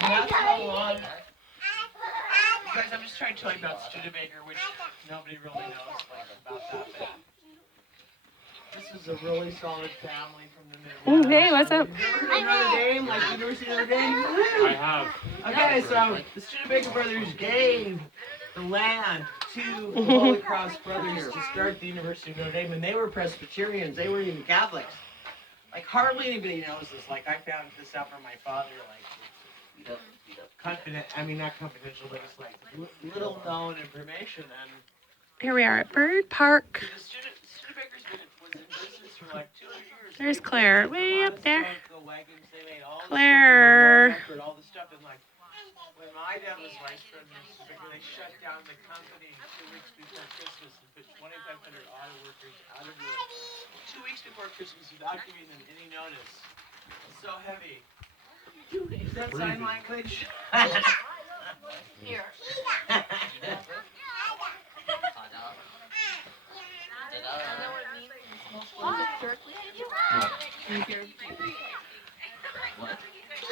That's how long. Guys, I'm just trying to tell you about Studebaker, which nobody really knows about that. But this is a really solid family from the Midwest. Hey, what's up? You ever heard of Notre Dame? Like University of Notre Dame? I have. Okay, so the Studebaker brothers gave the land to the Holy Cross brothers to start the University of Notre Dame, and they were Presbyterians. They weren't even Catholics. Like hardly anybody knows this. Like I found this out from my father. Like not confidential, but it's like little known information. And Here we are at Bird Park. the Studebaker's was in business for like 200 years. There's Claire, way up there. Wagons, they made all the Claire. stuff, all the stuff, and like when my dad was vice president, they shut down the company 2 weeks before Christmas and put 2,500 auto workers out of work 2 weeks before Christmas without giving them any notice. It's so heavy. Is that sign language? Here.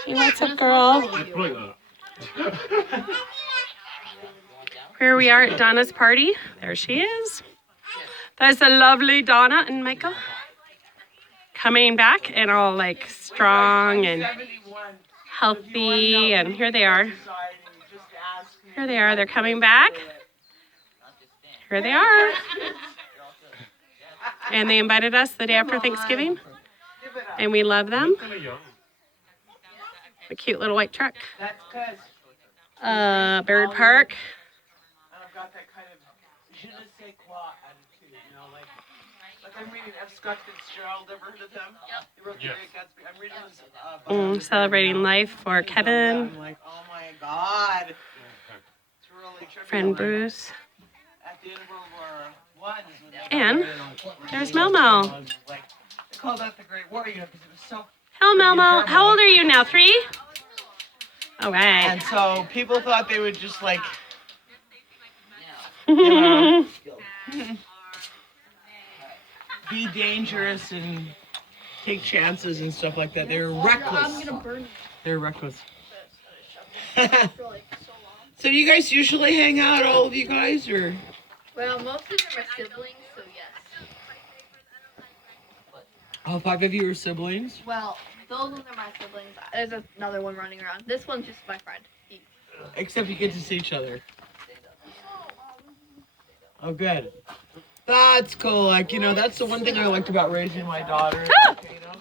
Hey, what's up, girl? Here we are at Donna's party. There she is. That's the lovely Donna and Michael. Coming back and all like strong and healthy, and here they are. Here they are. They're coming back. Here they are. And they invited us the day after Thanksgiving, and we love them. A cute little white truck. Bird Park. I've got that kind of je ne sais quoi attitude, you know, like I'm reading F. Scott Fitzgerald. Ever heard of him? Yep. He wrote the Great Gatsby. I'm reading this. Celebrating life for Kevin. I'm like, oh my God. It's really trippy. Friend Bruce. At the end of World War I. And there's Melmo. Like, they call that the Great War, you know, because it was so. Hello, Melmo. How old are you now? 3? All right. And so people thought they would just like, you know, be dangerous and take chances and stuff like that. They're reckless. They're reckless. So do you guys usually hang out, all of you guys, or? Well, most of them are siblings, so yes. All 5 of you are siblings? Well, those ones are my siblings. There's another one running around. This one's just my friend. Except you get to see each other. Oh, good. That's cool. Like, you know, that's the one thing I liked about raising my daughter. Oh! You know?